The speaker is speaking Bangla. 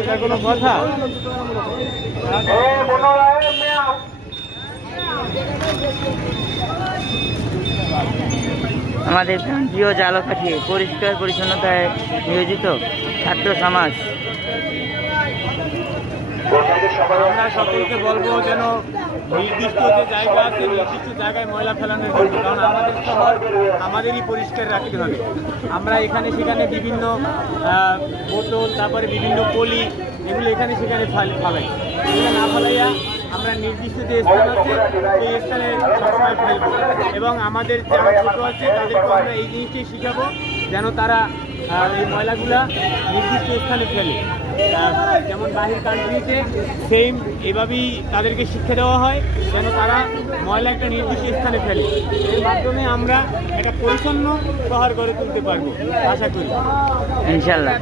এটা কোনো কথা? আমাদের প্রান্তীয় জালকাঠি পরিষ্কার পরিচ্ছন্নতায় নিয়োজিত ছাত্র সমাজ। আমরা সকলকে বলবো যেন নির্দিষ্ট যে জায়গা আছে নির্দিষ্ট জায়গায় ময়লা ফেলানোর জন্য, কারণ আমাদের শহর আমাদেরই পরিষ্কার রাখতে হবে। আমরা এখানে সেখানে বিভিন্ন বোতল, তারপরে বিভিন্ন পলি, এগুলো এখানে সেখানে ফালাই। এগুলো না ফালাইয়া আমরা নির্দিষ্ট যে স্থান আছে সেই স্থানে সবসময় ফেলবো, এবং আমাদের যারা ছোটো আছে তাদেরকে আমরা এই জিনিসটাই শিখাবো যেন তারা এই ময়লাগুলা নির্দিষ্ট স্থানে ফেলে। যেমন বাহির কান্ট্রিতে সেম এভাবেই তাদেরকে শিক্ষা দেওয়া হয় যেন তারা ময়লা একটা নির্দিষ্ট স্থানে ফেলে। এর মাধ্যমে আমরা একটা পরিচ্ছন্ন শহর গড়ে তুলতে পারবো আশা করি, ইনশাল্লাহ।